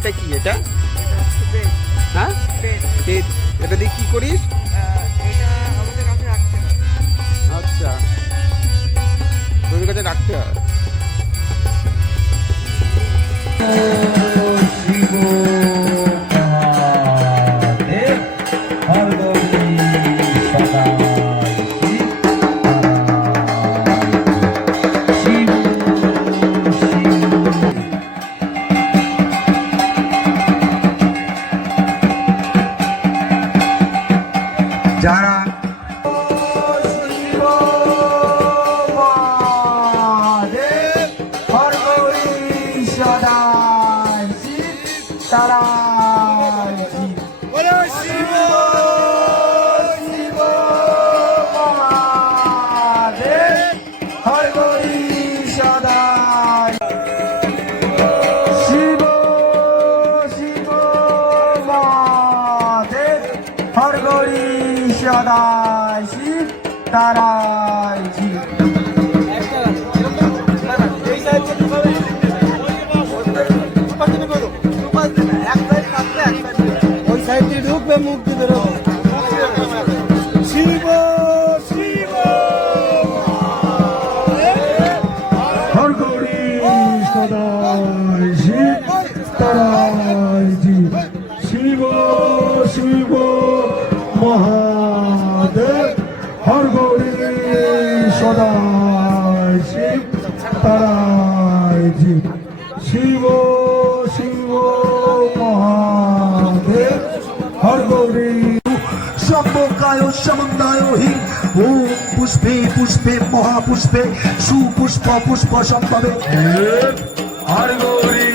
এটা কি এটা? ve mugdra সমন্দায় সমন্দায় হি। ও পুষ্পে পুষ্পে মহাপুষ্পে সুপুষ্প পুষ্প সম্পদে। আর গৌরী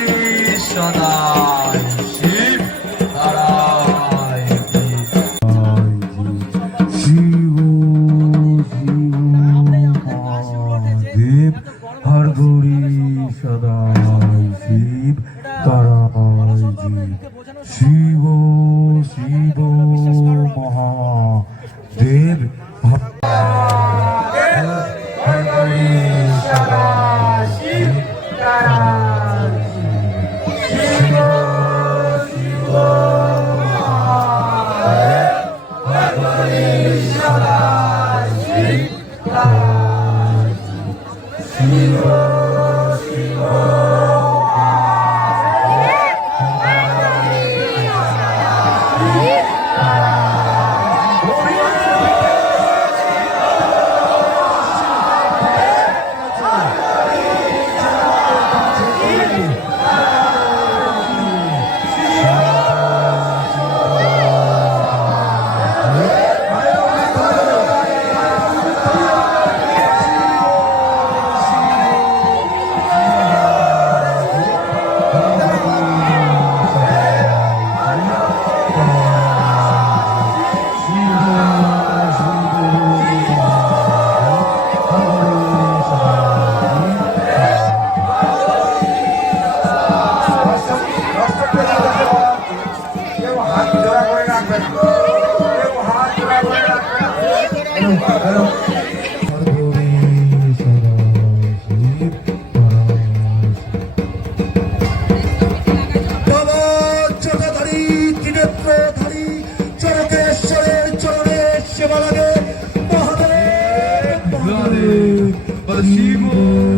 সদা। ভাব decimos.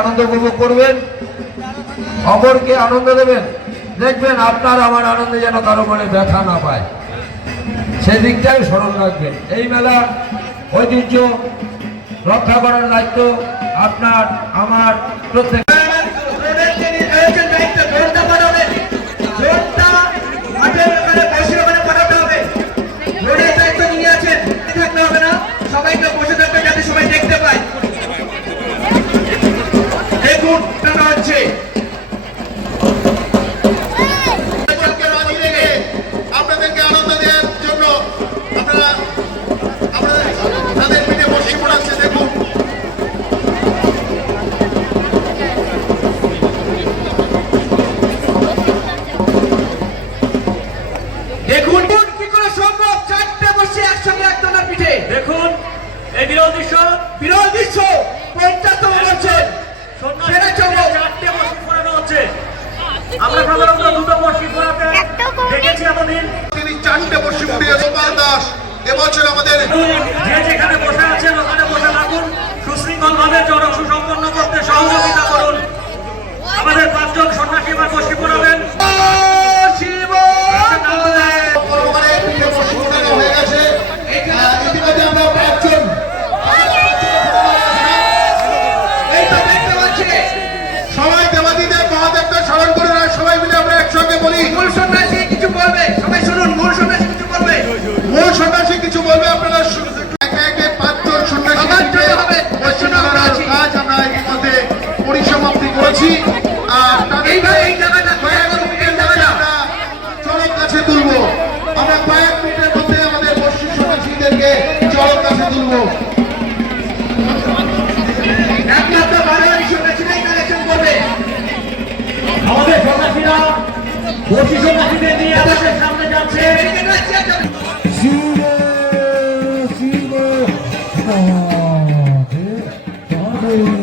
আনন্দ উপভোগ করবেন। অপরকে আনন্দ দেবেন। দেখবেন আপনার আমার আনন্দে যেন কারও মনে ব্যথা না পায়। সেদিকটাই স্মরণ রাখবেন। এই মেলা ঐতিহ্য রক্ষা করার দায়িত্ব আপনার, আমার, প্রত্যেক সবাইকে বসে থাকবে যাতে সবাই দেখতে পায়। জোট টানা তিনি চারটে বর্ষি দাস এবছর আমাদের যে বসে আছেন ওখানে বসে থাকুন। সুশৃঙ্খল ভাবে চরম সুসম্পন্ন করতে সহযোগিতা করুন। আমাদের পাঁচজন সন্ন্যাসী বা বর্ষি পড়াবেন। Oh,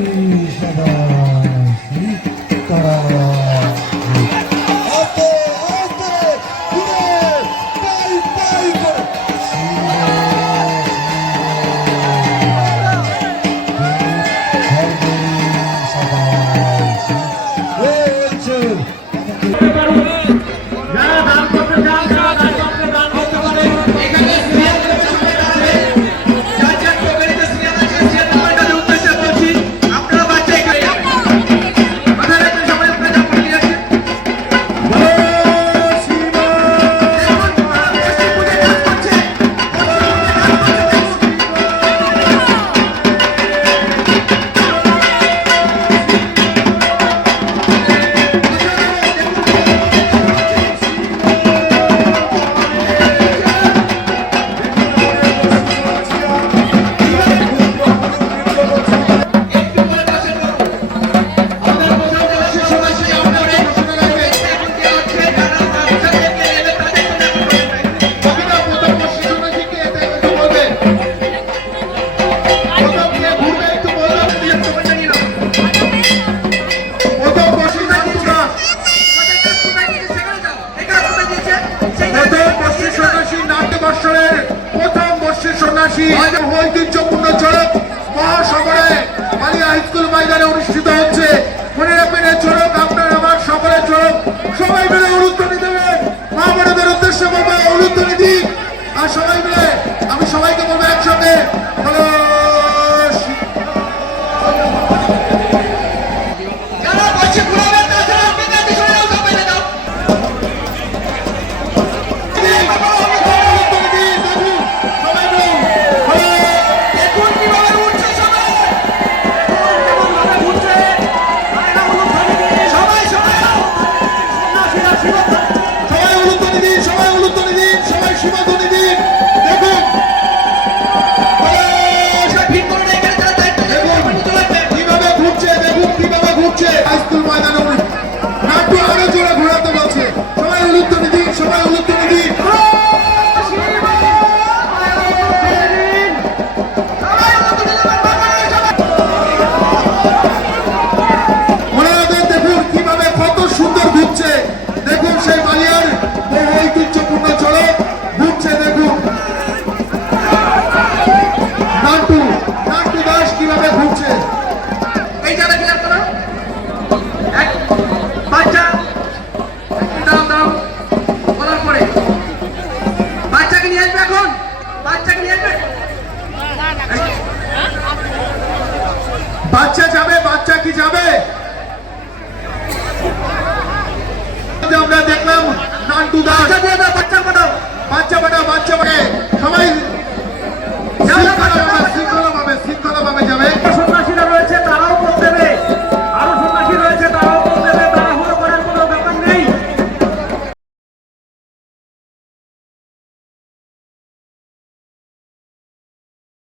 বৎসরের প্রথম বর্ষের সন্ন্যাসী ঐতিহ্যপূর্ণ চড়ক মহাসভরে মালিয়া হাইস্কুল ময়দানে অনুষ্ঠিত হচ্ছে। মনে রাখবেন এ চড়ক আপনার, আমার সকলের চড়ক। সবাই মিলে অনুত্তনি দেবেন মা বোনেদের উদ্দেশ্যে বাবা অনুত্তনি দিক আর সবাই মিলে বাচ্চা যাবে বাচ্চা কি যাবে? আমরা দেখলাম নান্টু দাস। বাচ্চা পাঠাও বাচ্চা পাঠাও বাচ্চা পাঠায় সবাই শৃঙ্খলা ভাবে শৃঙ্খলা ভাবে যাবে